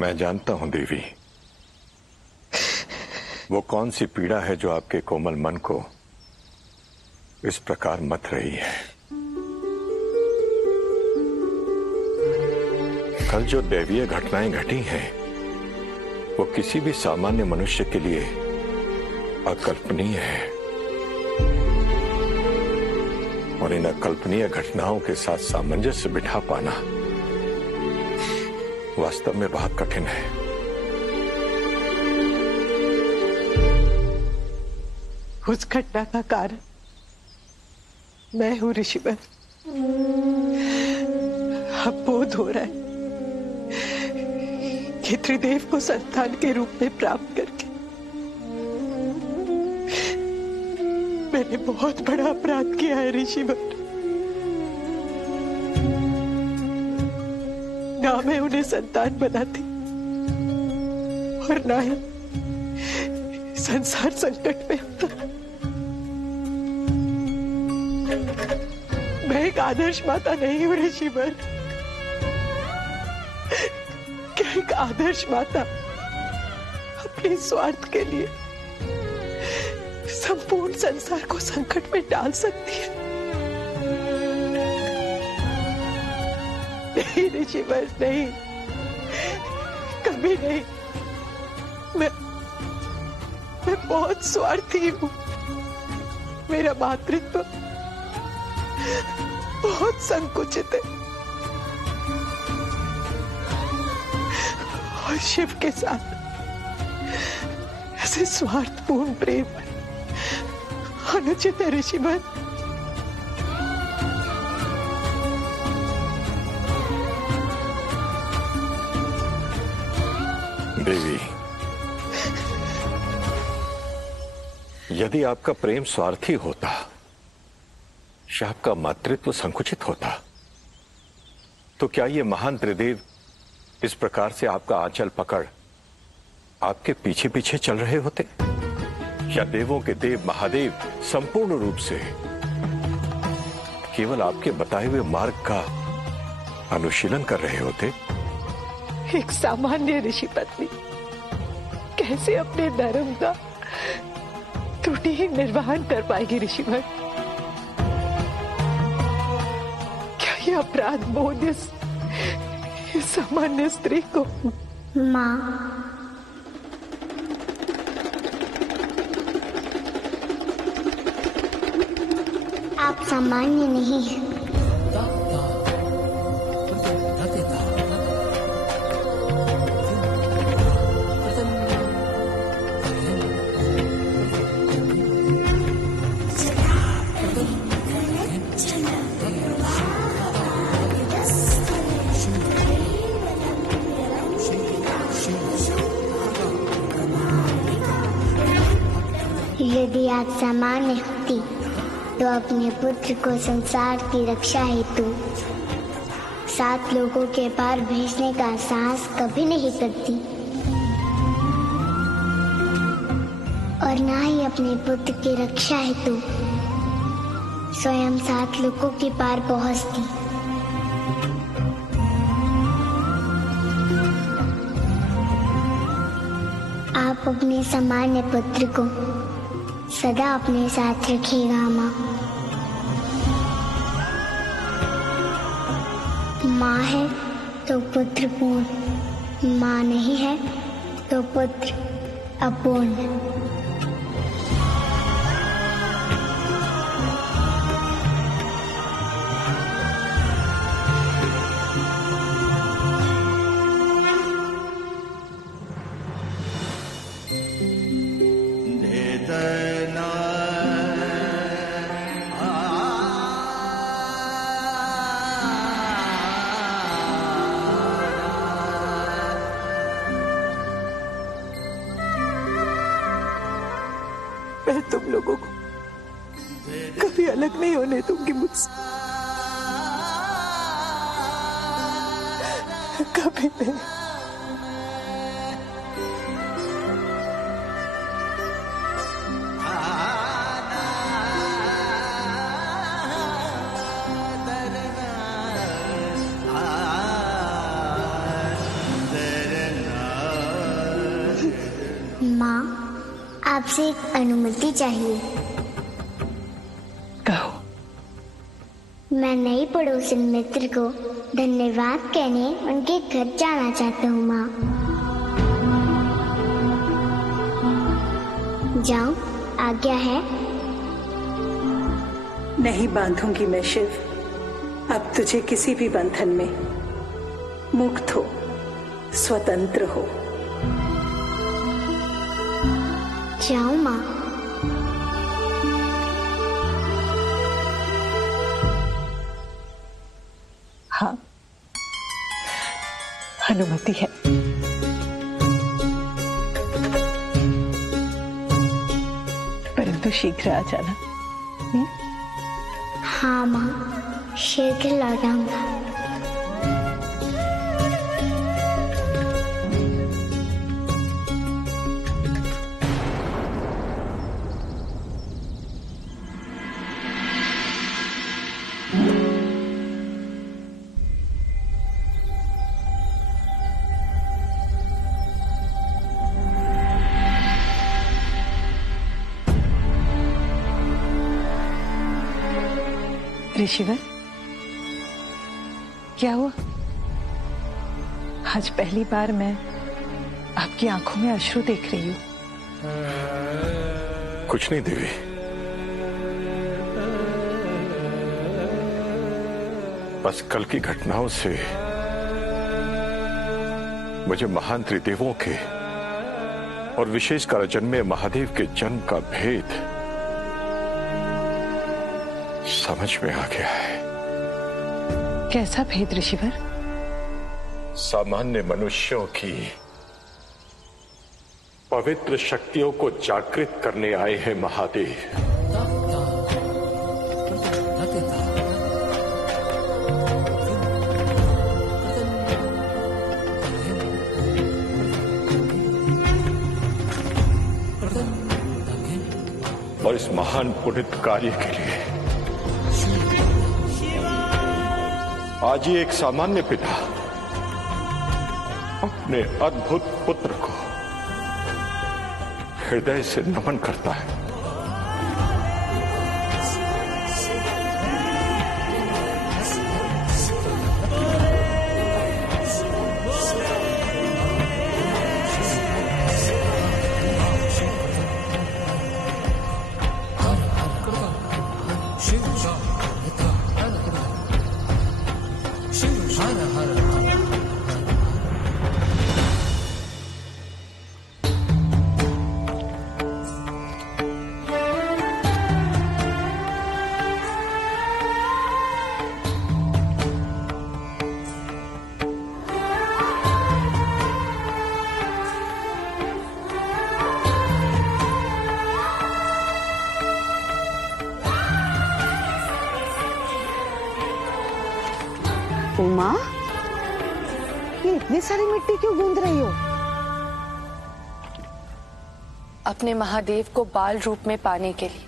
मैं जानता हूं देवी, वो कौन सी पीड़ा है जो आपके कोमल मन को इस प्रकार मथ रही है। कल जो दैवीय घटनाएं घटी हैं, वो किसी भी सामान्य मनुष्य के लिए अकल्पनीय है और इन अकल्पनीय घटनाओं के साथ सामंजस्य बिठा पाना वास्तव में बहुत कठिन है। उस घटना का कारण मैं हूं ऋषिवर। अब बोध हो रहा है कि त्रिदेव को संतान के रूप में प्राप्त करके मैंने बहुत बड़ा अपराध किया है ऋषिवर। ना मैं उन्हें संतान बनाती और ना ही संसार संकट में होता। मैं एक आदर्श माता नहीं हूं ऋषिवर। क्या एक आदर्श माता अपने स्वार्थ के लिए संपूर्ण संसार को संकट में डाल सकती है? नहीं ऋषिवर, नहीं, कभी नहीं। मैं बहुत स्वार्थी हूं। मेरा मातृत्व बहुत संकुचित है और शिव के साथ ऐसे स्वार्थपूर्ण प्रेम अनुचित है ऋषिवर। देवी, यदि आपका प्रेम स्वार्थी होता या आपका मातृत्व संकुचित होता, तो क्या ये महान त्रिदेव इस प्रकार से आपका आंचल पकड़ आपके पीछे पीछे चल रहे होते? या देवों के देव महादेव संपूर्ण रूप से केवल आपके बताए हुए मार्ग का अनुशीलन कर रहे होते? एक सामान्य ऋषि पत्नी कैसे अपने धर्म का त्रुटिहीन निर्वहन कर पाएगी ऋषिवर? क्या यह अपराध बोध इस सामान्य स्त्री को? माँ, आप सामान्य नहीं हैं। यदि आप सामान्य होती तो अपने पुत्र को संसार की रक्षा हेतु 7 लोगों के पार भेजने का साहस कभी नहीं करती और ना ही अपने पुत्र की रक्षा हेतु स्वयं 7 लोगों के पार पहुंचती। आप अपने सामान्य पुत्र को सदा अपने साथ रखिएगा माँ। माँ है तो पुत्र पूर्ण, माँ नहीं है तो पुत्र अपूर्ण। मैं तुम लोगों को कभी अलग नहीं होने दूंगी मुझसे, कभी नहीं। आपसे एक अनुमति चाहिए। कहो। मैं नई पड़ोसन मित्र को धन्यवाद कहने उनके घर जाना चाहता हूँ माँ। जाऊं? आज्ञा है? नहीं बांधूंगी मैं शिव, अब तुझे किसी भी बंधन में। मुक्त हो, स्वतंत्र हो। जाऊं माँ? हाँ, अनुमति है। परंतु शीघ्र आ जाना। हाँ माँ, शीघ्र लौट आऊंगा। ऋषिवर, क्या हुआ? आज पहली बार मैं आपकी आंखों में अश्रु देख रही हूँ। कुछ नहीं देवी, बस कल की घटनाओं से मुझे महान त्रिदेवों के और विशेषकर जन्मे महादेव के जन्म का भेद समझ में आ गया है। कैसा भेद ऋषिवर? सामान्य मनुष्यों की पवित्र शक्तियों को जागृत करने आए हैं महादेव। और इस महान पुनित कार्य के लिए आज ही एक सामान्य पिता अपने अद्भुत पुत्र को हृदय से नमन करता है। उमा, ये इतनी सारी मिट्टी क्यों गूंद रही हो? अपने महादेव को बाल रूप में पाने के लिए।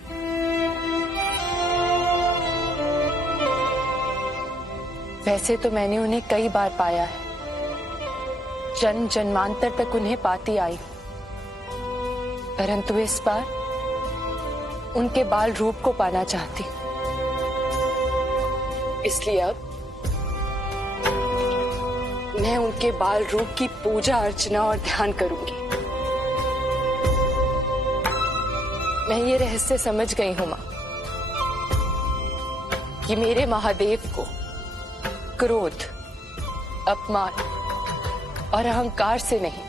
वैसे तो मैंने उन्हें कई बार पाया है, जन्म जन्मांतर तक उन्हें पाती आई, परंतु इस बार उनके बाल रूप को पाना चाहती। इसलिए अब मैं उनके बाल रूप की पूजा अर्चना और ध्यान करूंगी। मैं ये रहस्य समझ गई हूं मां कि मेरे महादेव को क्रोध, अपमान और अहंकार से नहीं,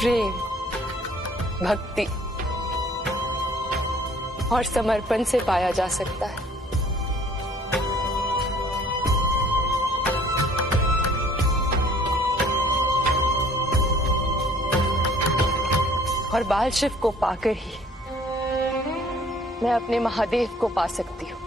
प्रेम, भक्ति और समर्पण से पाया जा सकता है। और बाल शिव को पाकर ही मैं अपने महादेव को पा सकती हूँ।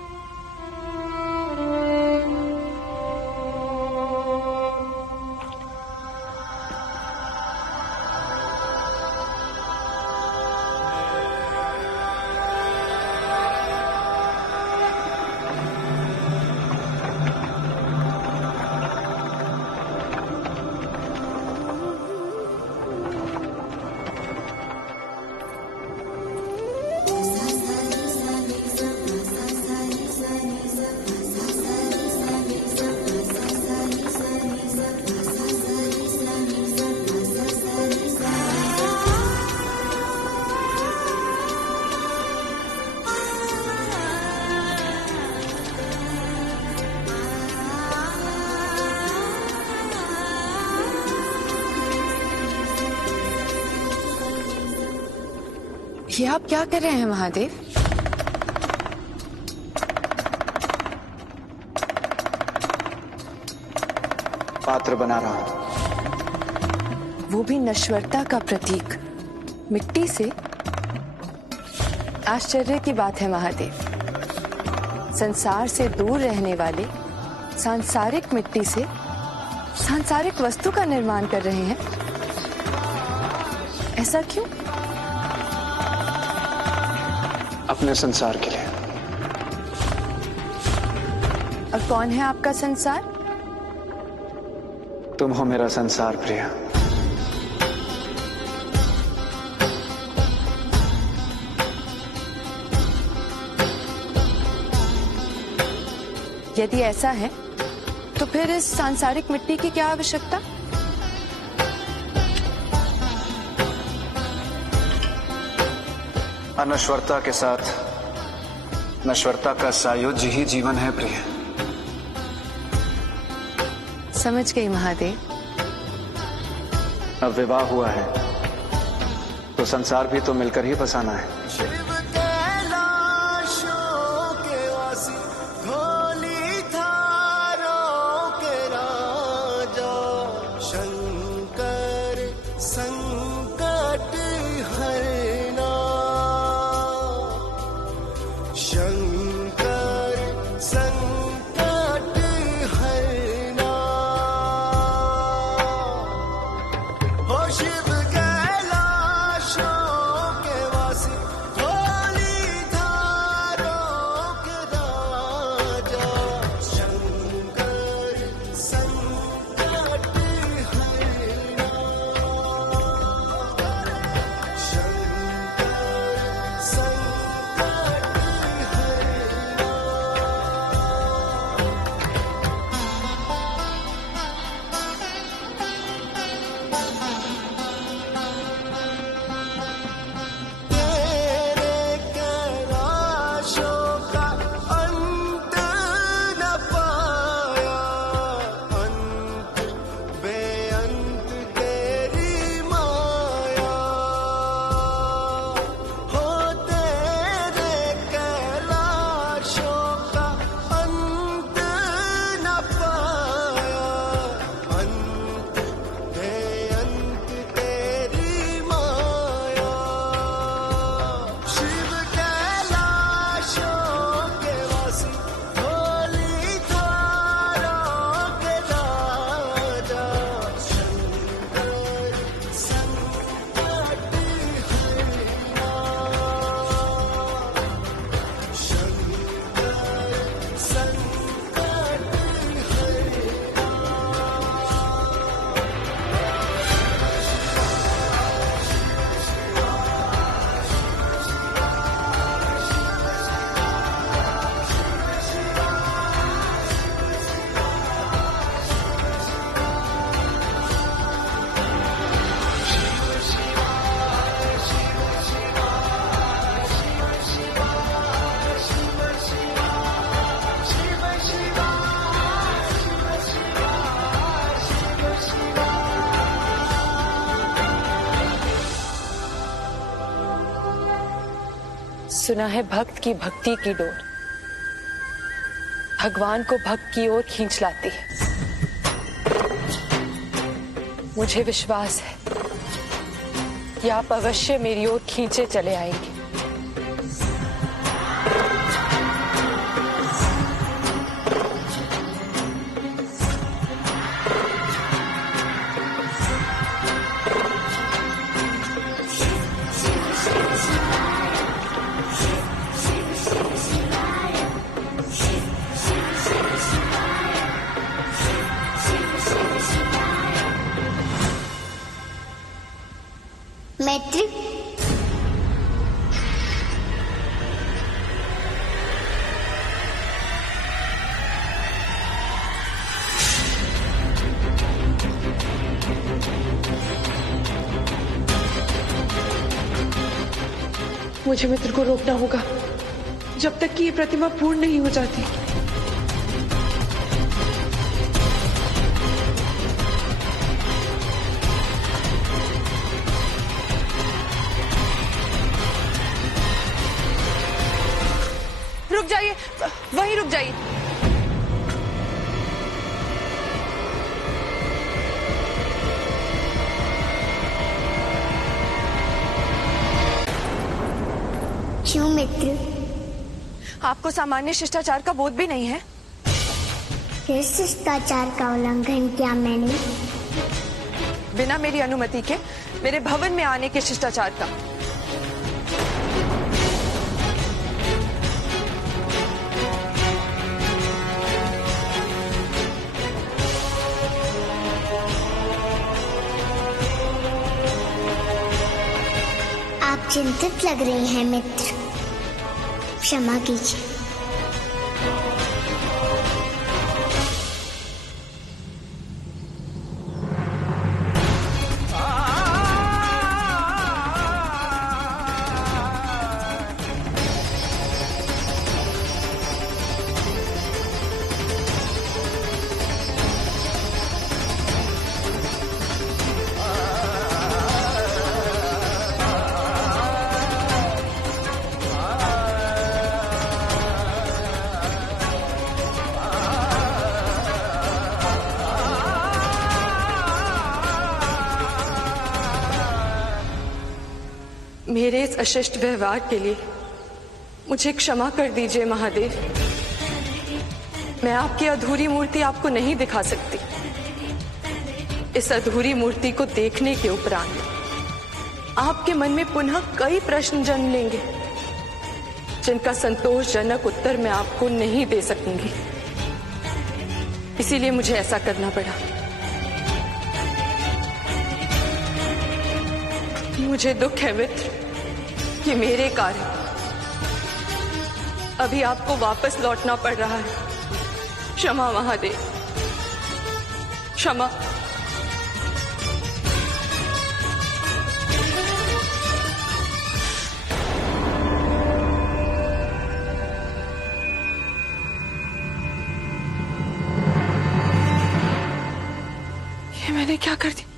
ये आप क्या कर रहे हैं महादेव? पात्र बना रहा हूं। वो भी नश्वरता का प्रतीक, मिट्टी से। आश्चर्य की बात है महादेव, संसार से दूर रहने वाले सांसारिक मिट्टी से सांसारिक वस्तु का निर्माण कर रहे हैं। ऐसा क्यों? अपने संसार के लिए। और कौन है आपका संसार? तुम हो मेरा संसार प्रिया। यदि ऐसा है तो फिर इस सांसारिक मिट्टी की क्या आवश्यकता? अनश्वरता के साथ नश्वरता का सायुज्य ही जीवन है प्रिय। समझ गई महादेव। अब विवाह हुआ है तो संसार भी तो मिलकर ही बसाना है। सुना है भक्त की भक्ति की डोर भगवान को भक्त की ओर खींच लाती है। मुझे विश्वास है कि आप अवश्य मेरी ओर खींचे चले आएंगे। मैत्री, मुझे मित्र को रोकना होगा जब तक कि ये प्रतिमा पूर्ण नहीं हो जाती। रुक जाइए, वहीं रुक जाइए। क्यों मित्र? आपको सामान्य शिष्टाचार का बोध भी नहीं है? किस शिष्टाचार का उल्लंघन किया मैंने? बिना मेरी अनुमति के मेरे भवन में आने के शिष्टाचार का। आप चिंतित लग रही हैं मित्र, क्षमा कीजिए। मेरे इस अशिष्ट व्यवहार के लिए मुझे क्षमा कर दीजिए महादेव। मैं आपकी अधूरी मूर्ति आपको नहीं दिखा सकती। इस अधूरी मूर्ति को देखने के उपरांत आपके मन में पुनः कई प्रश्न जन्म लेंगे, जिनका संतोषजनक उत्तर मैं आपको नहीं दे सकूंगी। इसीलिए मुझे ऐसा करना पड़ा। मुझे दुख है मित्र कि मेरे कारण अभी आपको वापस लौटना पड़ रहा है। क्षमा महादेव, क्षमा। ये मैंने क्या कर दिया?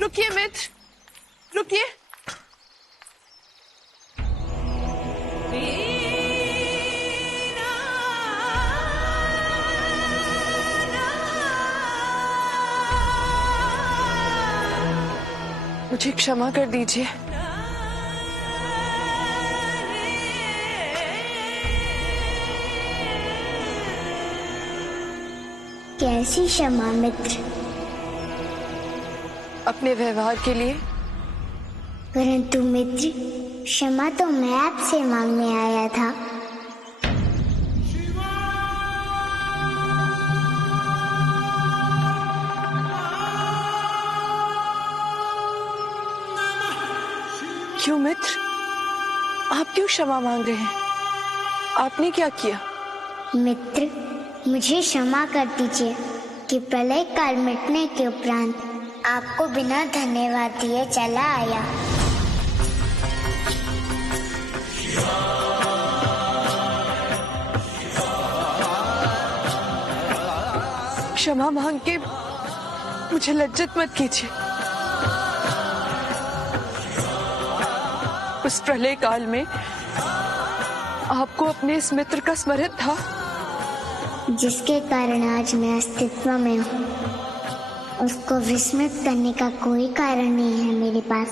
रुकिए मित्र, रुकिए। मुझे क्षमा कर दीजिए। कैसी क्षमा मित्र? अपने व्यवहार के लिए। परंतु मित्र, क्षमा तो मैं आपसे मांगने आया था। क्यों मित्र, आप क्यों क्षमा मांग रहे हैं? आपने क्या किया? मित्र, मुझे क्षमा कर दीजिए कि प्रलय काल मिटने के उपरांत आपको बिना धन्यवाद दिए चला आया। क्षमा मांग के मुझे लज्जित मत कीजिए। उस प्रलय काल में आपको अपने इस मित्र का स्मरण था, जिसके कारण आज मैं अस्तित्व में हूँ। उसको विस्मृत करने का कोई कारण नहीं है मेरे पास।